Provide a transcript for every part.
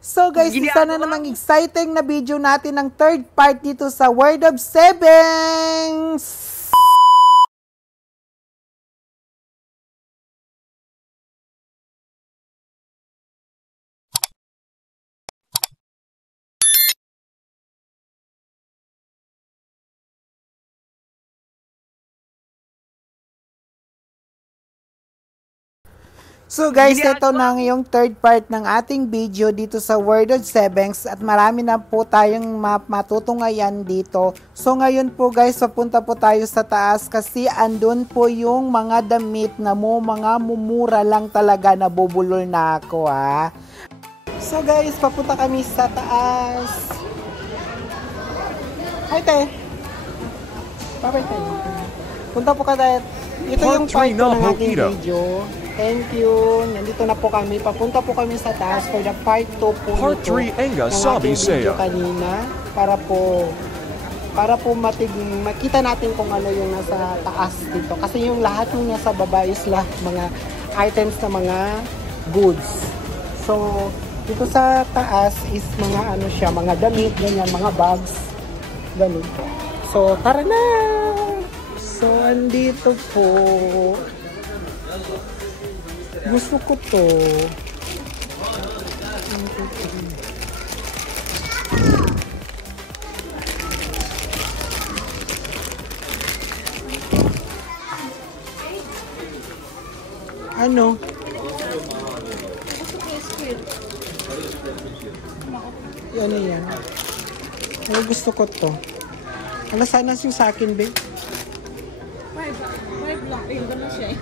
So guys, isa na namang exciting na video natin ng third part dito sa Word of Sevens! So guys, ito na yung third part ng ating video dito sa Word of Sevens at marami na po tayong matutungayan dito. So ngayon po guys, papunta po tayo sa taas kasi andun po yung mga damit na mga mumura lang talaga, nabubulol na ako ha. So guys, papunta kami sa taas. Hi te! Bye-bye tayo. Punta po ka tayo. Ito yung part ko ng ating video. Thank you. Nandito na po kami. Papunta po kami sa taas for the part 2 po Part 3 Enga Sabi Saya kanina para po makita natin kung ano yung nasa taas dito. Kasi yung lahat yung nasa baba is mga items na mga goods. So, dito sa taas is mga mga damit, ganyan, mga bags. Ganun. So, tara na! So, andito po. Gusto ko to. Ano? Ano yan? Ano gusto ko to? Ano sana yung sa akin, babe? 5 lang. Ayun, gano'n siya.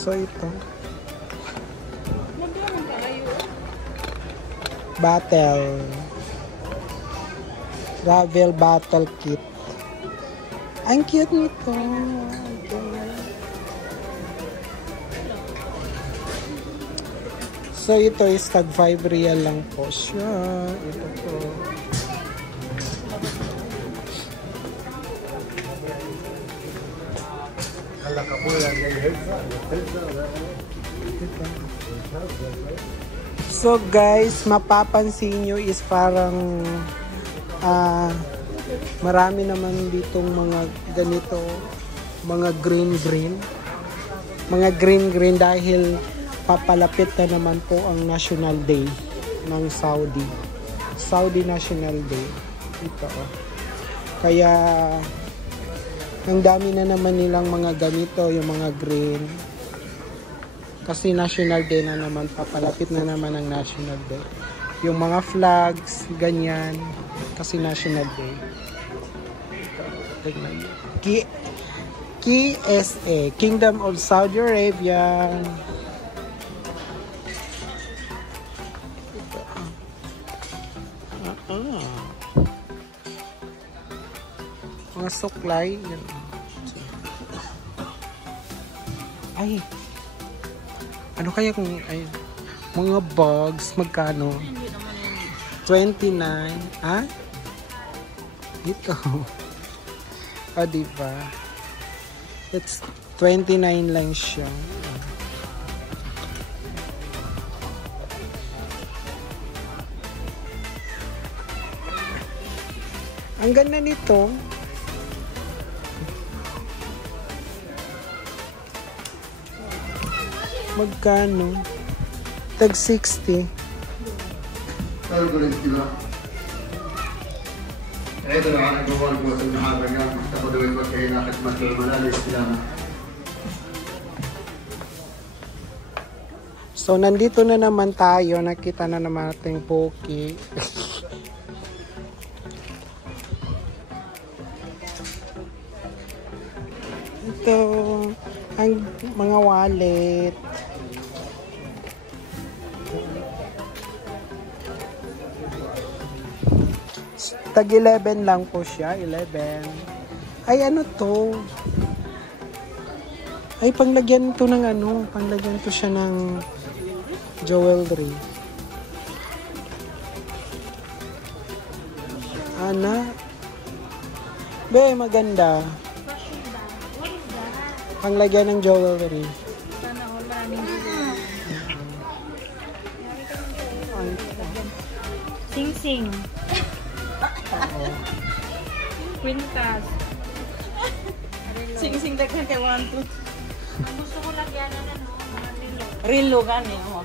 So ito. Battle. Travel battle kit. Ang cute nito. So ito is tag 5 real lang po siya. Ito po. So guys, mapapansin nyo is parang marami naman ditong mga ganito, mga green dahil papalapit na naman po ang National Day ng Saudi National Day ito. Kaya ang dami na naman nilang mga ganito, yung mga green. Kasi National Day na naman, papalapit na naman ang National Day. Yung mga flags, ganyan. Kasi National Day. KSA, Kingdom of Saudi Arabia. Mga suklay. Ay. Ano kaya kung mga bags magkano? 29. Ah? Dito. Ah, diba? It's 29 lang siya. Ang ganda nito. Magkano? Tag 60. So, nandito na naman tayo. Nakita na naman natin Poki. Ito, ang mga wallet. Tag 11 lang po siya, 11. Ay, ano to? Ay, panglagyan to ng panglagyan to siya ng jewelry. Ana? Be, maganda. Panglagyan ng jewelry. Sana all maraming Ay, sing-sing. oo. Quintas. Sing-sing daghan kay 1, 2. Ang gusto ko lagyan na mga relo. Rilo gani. Oh.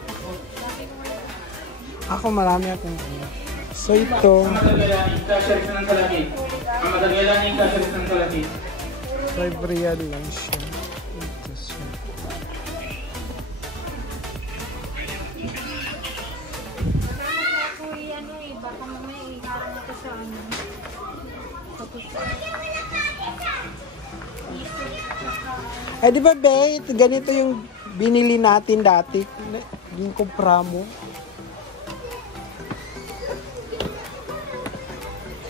Ako marami akong ano. So ito, librarian lang siya. Ito siya. Ako ano baka mamaya iharang ito sa ano. Tapos Ay, di ba, Be? Ganito yung binili natin dati. Yung kumpra mo.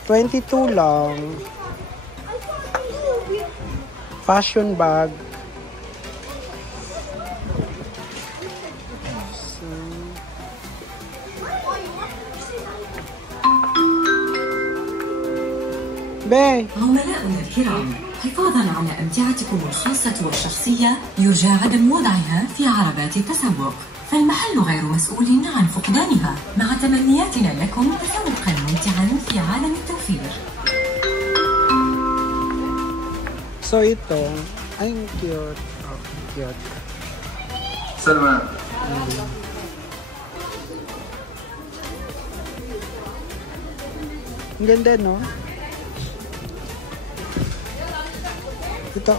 22 lang. Fashion bag. So, Be, عملائنا الكرام، حفاظا على أمتعتكم الخاصة والشخصية يرجى عدم وضعها في عربات التسوق، فالمحل غير مسؤول عن فقدانها، مع تمنياتنا لكم تسوقا ممتعا في عالم التوفير. so ito, ay, ang cute. Oh, cute. سلمان Ang ganda, no? Ito,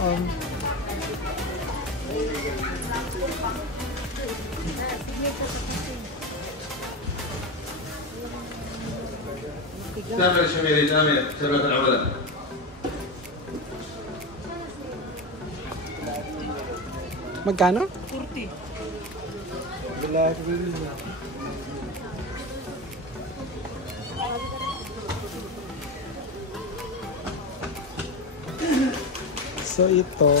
تامر الشميري تامر شبكة العملاء Magkano? 40. Bilari. So ito.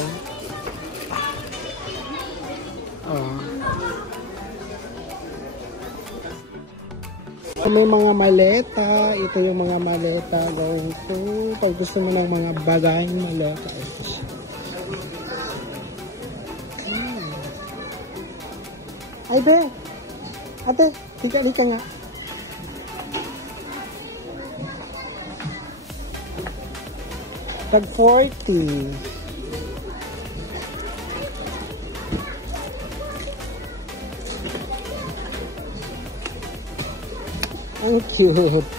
So, may mga maleta. Ito yung mga maleta going to. Pag gusto mo ng mga bagay maleta. Ito siya. Ay, Be! Ate, lika nga. Tag 40. Ang cute.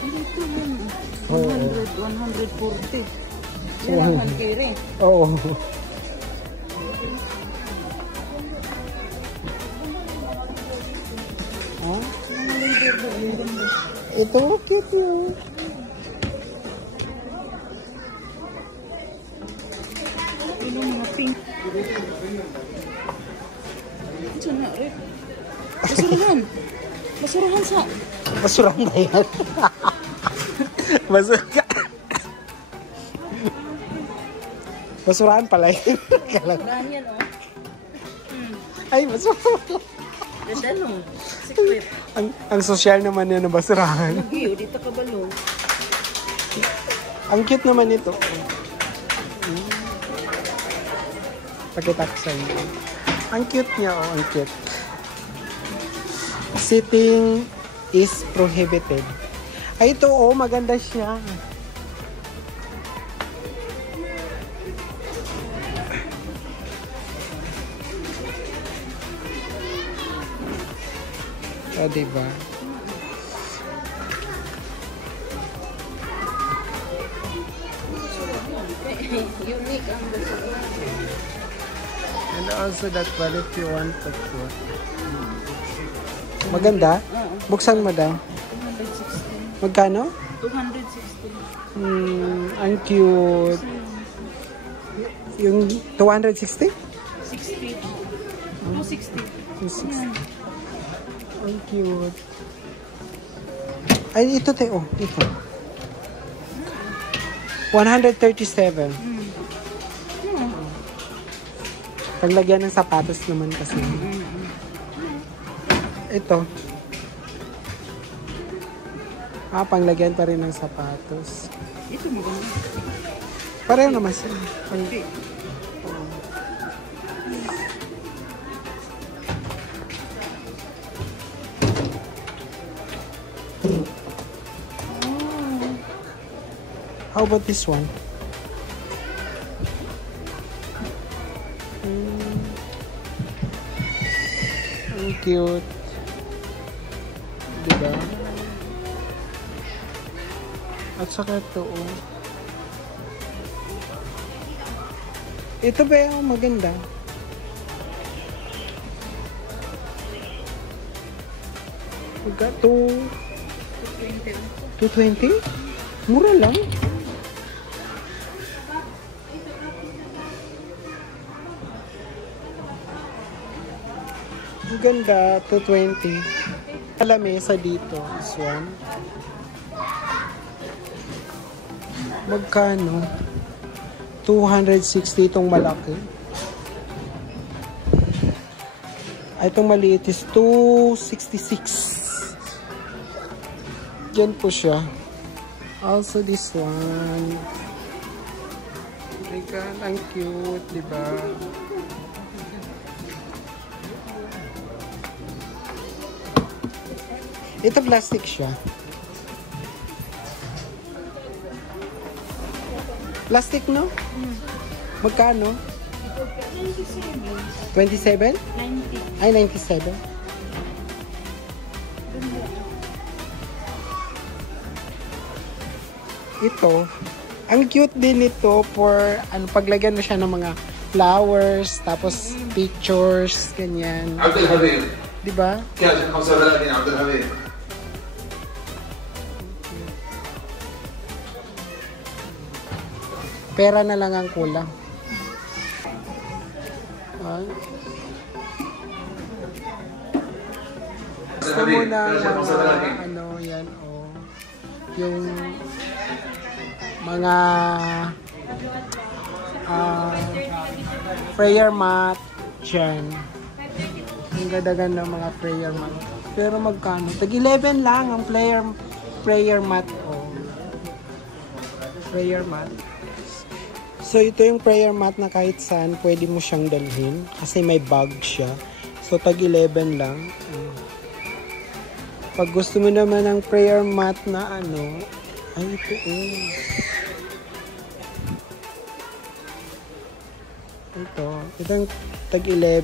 Dito yun. Oo. 140. So, Yan ang kiri. Oo. Ah? Ito, cute yun. Yung mga pink. Ito na, Rip. Basurahan. Basurahan sa. Basurahan ba yan? Basurahan pala yun. Ganyan, oh. Ay, basurahan. Ganda, no? Secret. Ang social naman yan ng basurahan. Giyo, dito ka balong. Ang cute naman ito. Pakita ko sa inyo. Ang cute niya, oh. Ang cute. Sitting is prohibited. Ay, ito, oh. Maganda siya. O, diba? Unique ang basurahan. And also that quality one to put. Maganda? Buksan mo daw. 216. Magkano? 216. Ang cute. Yung 260? 60. 260. 260. Ang cute. Ay, ito tayo. Oh, ito. 137. Paglagyan ng sapatos naman kasi. Ito. Panglagyan pa rin ng sapatos. Ito maganda. Pareho naman siya. How about this one? Ang cute. Diba? At saka ito, oh. Ito ba yung maganda? Magka 220? Mura lang. Ang ganda, 220. Lamesa dito, this one. Magkano? 260 itong malaki. Ay, itong maliit is 266. Diyan po siya. Also this one. Oh my God, ang cute, diba? Ito plastic siya. Plastic, no? Magkano? 27? 90. Ay, 97. Ito, ang cute din ito for ano, paglagyan mo siya ng mga flowers, tapos pictures, ganyan. عبد الحبيب Diba? كاش 35 عبد الحبيب. Pera na lang ang kulang. Ay. Gusto mo na ano yan, oh. Yung mga prayer mat dyan. Ang ganda-ganda ng mga prayer mat. Pero magkano? Tag-11 lang ang prayer mat, oh. Prayer mat. So, ito yung prayer mat na kahit saan pwede mo siyang dalhin kasi may bag siya. So, tag-11 lang. Pag gusto mo naman ng prayer mat na ano, ay ito Ito yung tag-11.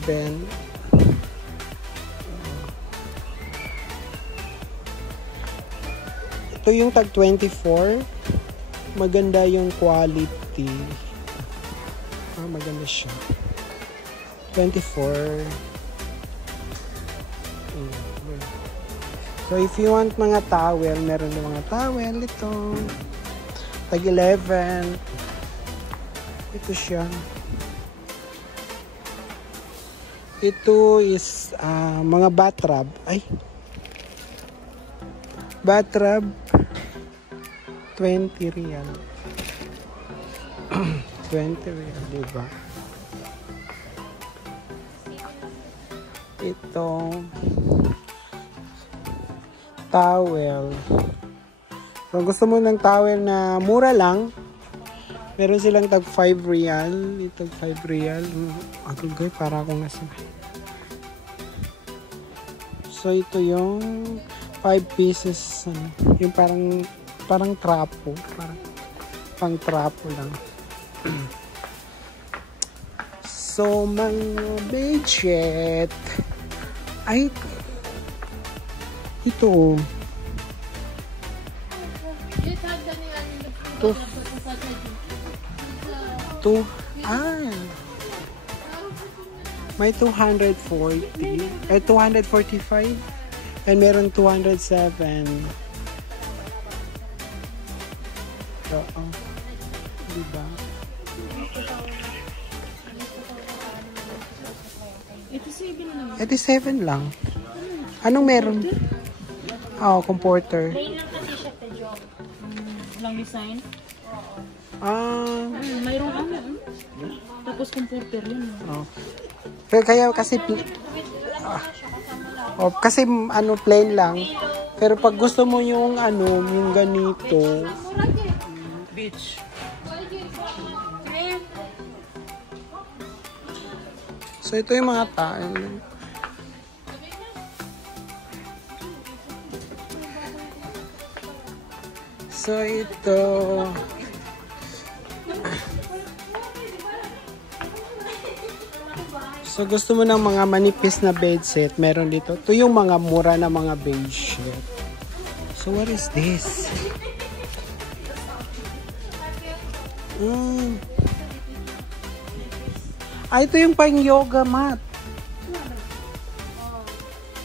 Ito yung tag-24. Maganda yung quality. Maganda siya. 24. So, if you want mga towel, meron na mga towel. Ito. Tag-11. Ito siya. Ito is mga bathrobe. Ay. Bathrobe. 20 real. 20 real, diba? Ito. Towel. Kung gusto mo ng towel na mura lang, meron silang tag 5 real. Ito 5 real. Ako guys, para akong nasa. So ito yung 5 pieces. Yung parang trapo. Parang pang trapo lang. So mga budget. Ay, ito. May 240. 245. And meron 207. Oo. Diba? 87 lang. Anong meron? Comporter. Plain lang kasi siya, Tejo. Walang design. Mayroong ano. Tapos comporter yun. Pero kaya kasi kasi ano plain lang. Pero pag gusto mo yung ano, yung ganito. Beach. So ito yung mga tile. So ito So gusto mo ng mga manipis na bedsheet, meron dito. Ito yung mga mura na mga bedsheet. So what is this? Ito yung pang yoga mat.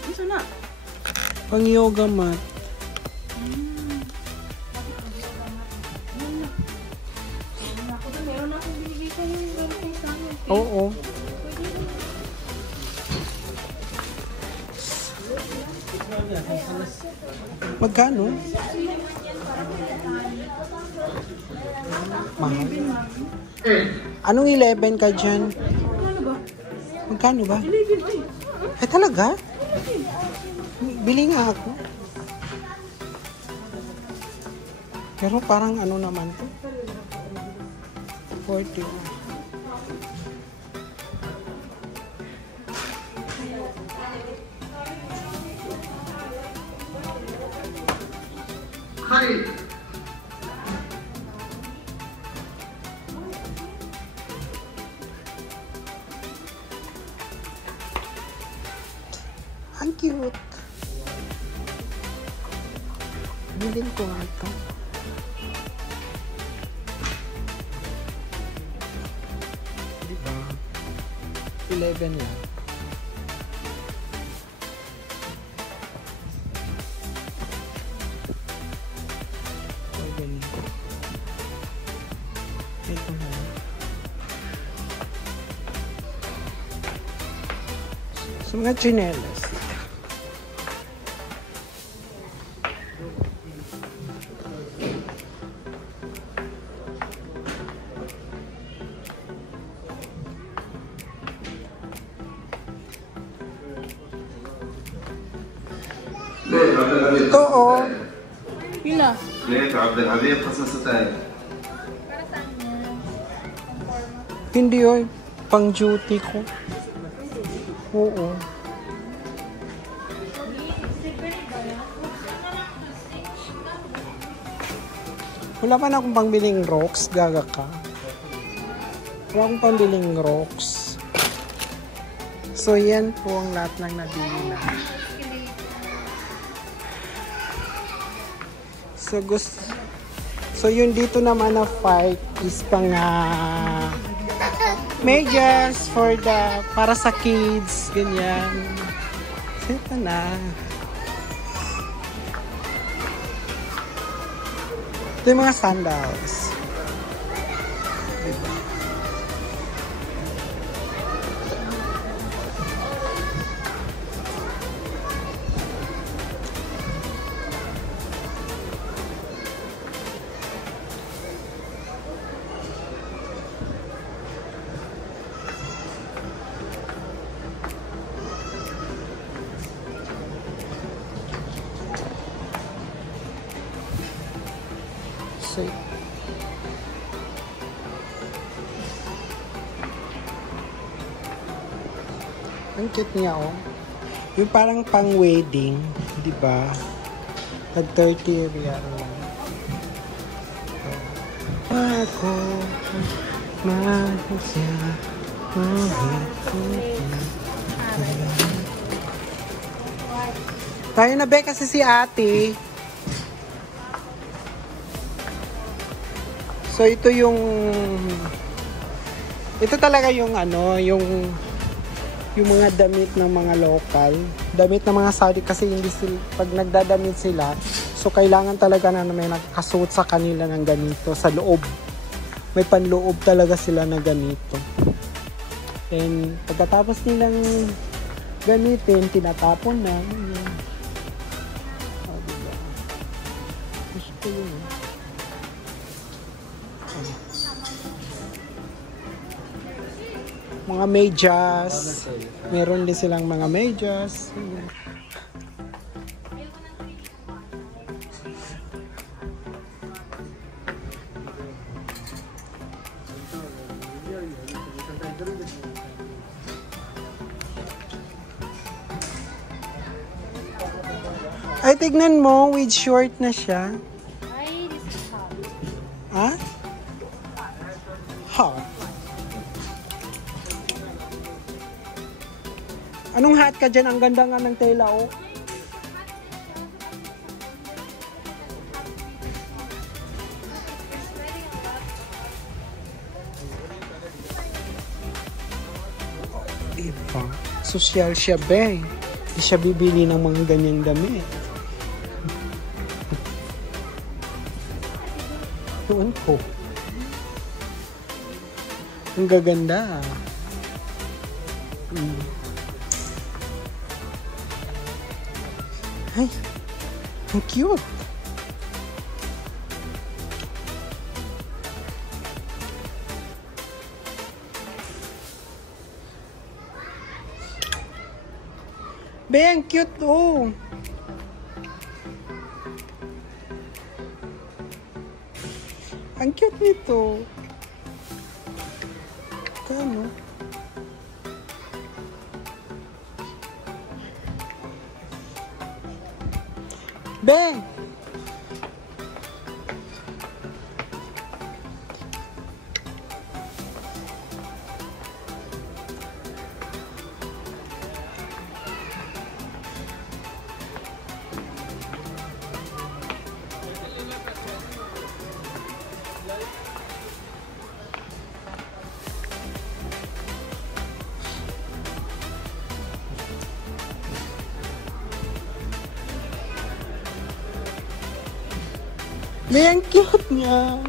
Gusto na. Pang yoga mat. Meron akong binigay ko yung ganito sa amin. Oo. Magkano? Mahal. Anong 11 ka dyan? Magkano ba? Eh talaga? Bili nga ako. Pero parang ano naman to? 40. Khalid. Ang cute. Bilhin ko nga ito. Diba? 11 lang. Ito na. So, mga chinelas. ليه عبد الحميد Ito, oh. Pila. ليه عبد الحميد قصصتين Hindi yun. Pang duty ko. Oo. Wala pa na akong pangbiling rocks. Gaga ka. Wala akong pangbiling rocks. So, yan po ang lahat ng nabili na. So, yun dito naman na fight is pang medyas for para sa kids, ganyan. So, ito na. Ito yung mga sandals. Diba? So, ang cute niya, oh. Yung parang pang wedding, di ba? Tag 30 real lang. Ako, mahal siya, mahal ko siya. Tayo na, Be, kasi si ate. So ito talaga yung ano, yung mga damit ng mga local, damit ng mga Saudi kasi hindi sila, pag nagdadamit sila, so kailangan talaga na may nakasuot sa kanila ng ganito sa loob. May panloob talaga sila na ganito. And pagkatapos nilang gamitin, tinatapon na. Oh, diba? Gusto yun. Mga medyas. Meron din silang mga medyas. Ay, tignan mo, with short na siya. Ay, this is hot. Ha? Ha? Anong hat ka dyan? Ang ganda nga ng tela, oh. Diba? Sosyal siya, be. Hindi siya bibili ng mga ganyang damit. Tuon ko. Ang gaganda. Ay, ang cute. Be, ang cute, oh. Ang cute nito. Kano? Be! May ang cute niya.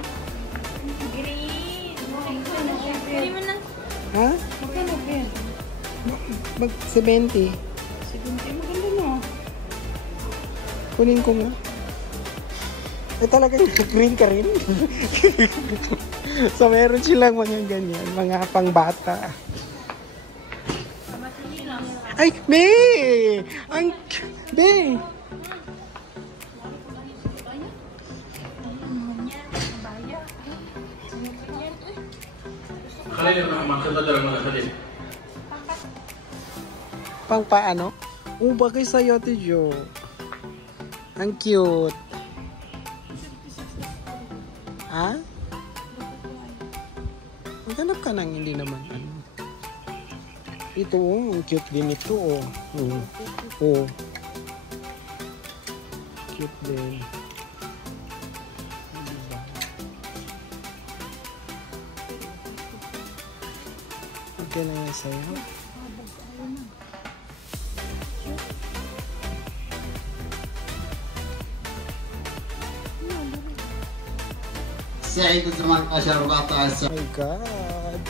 Green. Green mo na. Ha? Magkano ba yan? Mag 70. 70. Maganda na. Kunin ko nga. Eh talagang green ka rin. So meron silang mga ganyan. Mga pangbata. Ay, May! Ang May! Pang paano? Bagay sa'yo, Tijo. Ang cute. Ha? Maghanap ka nang hindi naman ano. Ito, ang cute din ito, oh. Oh. Cute din. Okay na yan sa'yo. سعيد 18 14 Oh my God.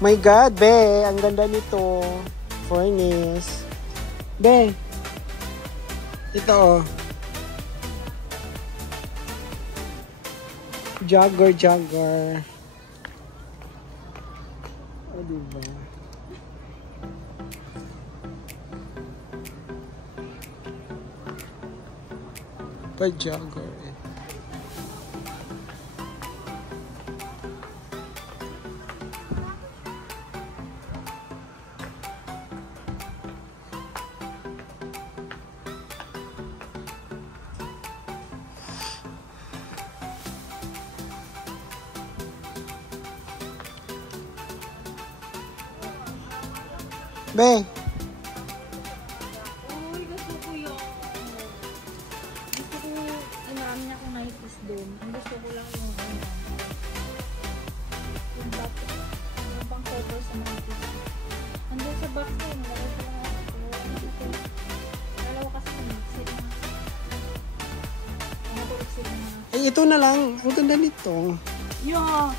My God, be. Ang ganda nito. Furnace. Be. Ito, oh. Jogger. O, diba? Pa-jogger. Be. Uy, gusto ko yun. Gusto ko, marami akong naitis doon. Ang gusto ko lang yung yung back, yung pang cover sa naitis. Andun sa box ko, nalagay ko lang ako. Dalawa kasi sila. Matulog sila na. Ay, ito na lang. Ang ganda nito. Yeah!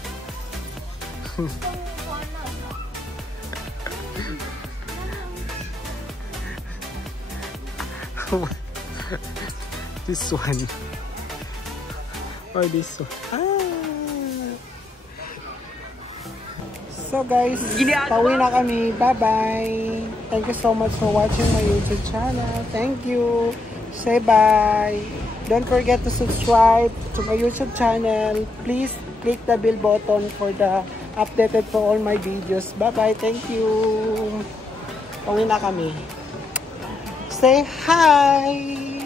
Gusto ko wala. This one. Or this one. So guys, pauwi na kami. Bye-bye. Thank you so much for watching my YouTube channel. Thank you. Say bye. Don't forget to subscribe to my YouTube channel. Please click the bell button for the updated for all my videos. Bye-bye. Thank you. Pauwi na kami. Say hi.